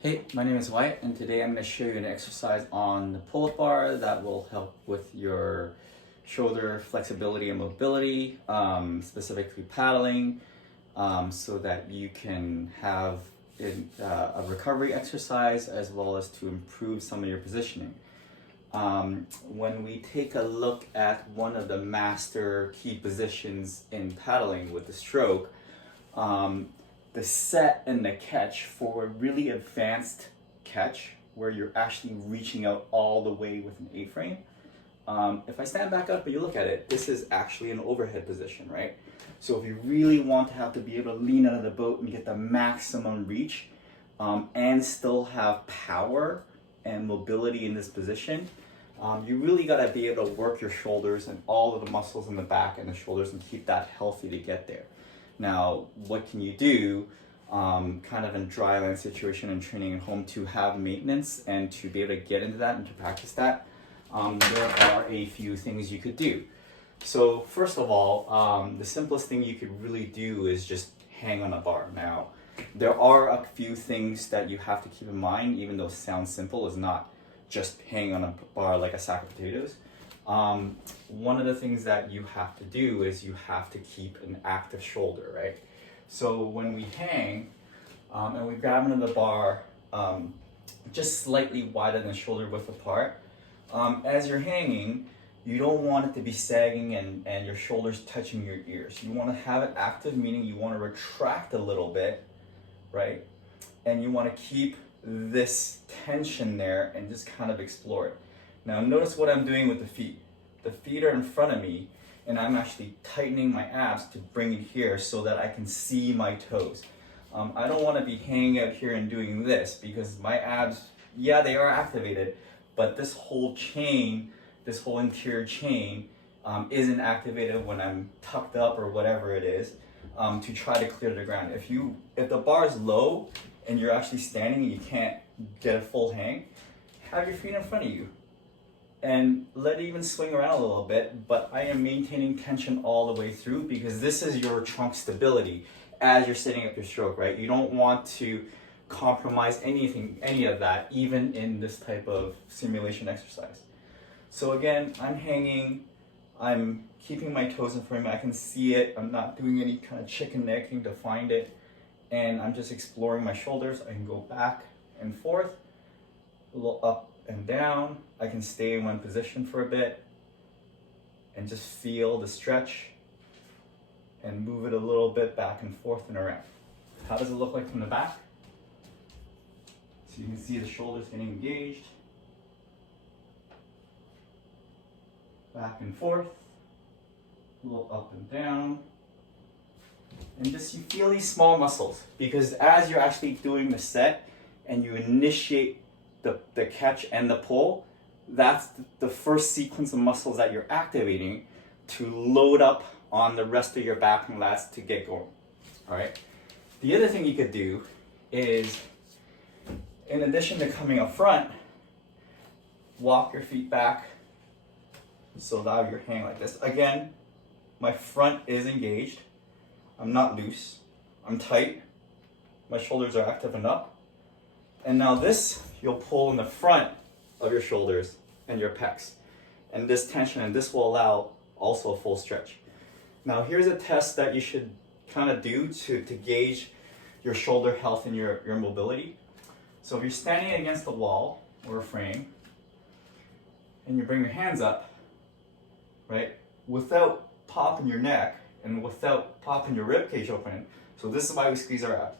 Hey, my name is Wyatt, and today I'm going to show you an exercise on the pull-up bar that will help with your shoulder flexibility and mobility, specifically paddling, so that you can have a recovery exercise as well as to improve some of your positioning. When we take a look at one of the master key positions in paddling with the stroke, the set and the catch for a really advanced catch where you're actually reaching out all the way with an A-frame. If I stand back up and you look at it, this is actually an overhead position, right? So if you really want to have to be able to lean out of the boat and get the maximum reach and still have power and mobility in this position, you really got to be able to work your shoulders and all of the muscles in the back and the shoulders and keep that healthy to get there. Now, what can you do kind of in dry land situation and training at home to have maintenance and to be able to get into that and to practice that? There are a few things you could do. So first of all, the simplest thing you could really do is just hang on a bar. Now, there are a few things that you have to keep in mind, even though it sounds simple, is not just hanging on a bar like a sack of potatoes. One of the things that you have to do is you have to keep an active shoulder, right? So when we hang and we grab into the bar just slightly wider than shoulder width apart, as you're hanging, you don't want it to be sagging and your shoulders touching your ears. You want to have it active, meaning you want to retract a little bit, right? And you want to keep this tension there and just kind of explore it. Now notice what I'm doing with the feet. The feet are in front of me and I'm actually tightening my abs to bring it here so that I can see my toes. I don't want to be hanging out here and doing this because my abs, yeah, they are activated, but this whole chain, this whole interior chain isn't activated when I'm tucked up or whatever it is to try to clear the ground. If the bar is low and you're actually standing and you can't get a full hang, have your feet in front of you and let it even swing around a little bit, but I am maintaining tension all the way through because this is your trunk stability as you're setting up your stroke, right? You don't want to compromise any of that, even in this type of simulation exercise. So again, I'm hanging, I'm keeping my toes in front of me, I can see it, I'm not doing any kind of chicken necking to find it, and I'm just exploring my shoulders. I can go back and forth, a little up and down. I can stay in one position for a bit and just feel the stretch and move it a little bit back and forth and around. How does it look like from the back? So you can see the shoulders getting engaged. Back and forth, a little up and down. And just you feel these small muscles because as you're actually doing the set and you initiate the catch and the pull, that's the first sequence of muscles that you're activating to load up on the rest of your back and lats to get going. All right. The other thing you could do is, in addition to coming up front, walk your feet back so now you're hanging like this. Again, my front is engaged. I'm not loose. I'm tight. My shoulders are active and up. And now this, you'll pull in the front of your shoulders and your pecs. And this tension, and this will allow also a full stretch. Now here's a test that you should kind of do to gauge your shoulder health and your mobility. So if you're standing against a wall or a frame, and you bring your hands up, right, without popping your neck and without popping your rib cage open. So this is why we squeeze our abs.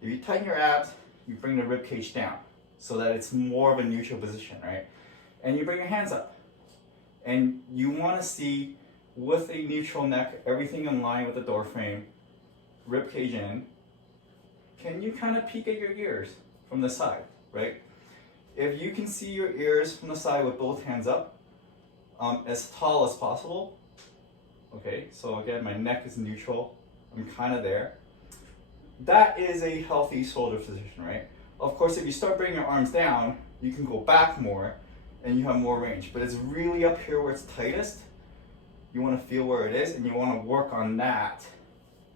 If you tighten your abs, you bring the rib cage down so that it's more of a neutral position, right? And you bring your hands up. And you want to see, with a neutral neck, everything in line with the door frame, rib cage in. Can you kind of peek at your ears from the side, right? If you can see your ears from the side with both hands up, as tall as possible. Okay, so again, my neck is neutral. I'm kind of there. That is a healthy shoulder position, right? Of course, if you start bringing your arms down, you can go back more and you have more range, but it's really up here where it's tightest. You want to feel where it is and you want to work on that.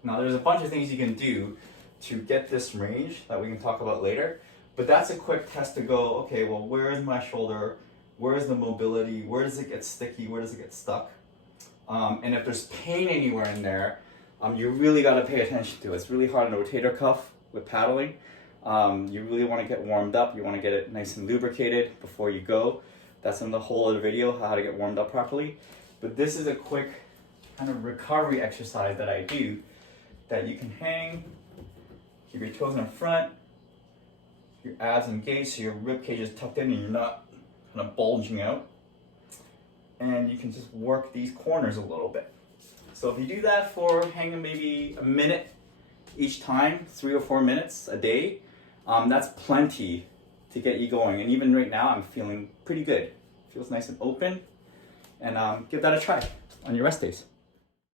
Now there's a bunch of things you can do to get this range that we can talk about later, But that's a quick test to go, okay, well, where is my shoulder? Where is the mobility? Where does it get sticky? Where does it get stuck? And if there's pain anywhere in there, you really got to pay attention to it. It's really hard on the rotator cuff with paddling. You really want to get warmed up. You want to get it nice and lubricated before you go. That's in the whole other video, how to get warmed up properly. But this is a quick kind of recovery exercise that I do that you can hang, keep your toes in front, your abs engaged so your rib cage is tucked in and you're not kind of bulging out. And you can just work these corners a little bit. So if you do that for hanging maybe a minute each time, 3 or 4 minutes a day, that's plenty to get you going. And even right now, I'm feeling pretty good. Feels nice and open. And give that a try on your rest days.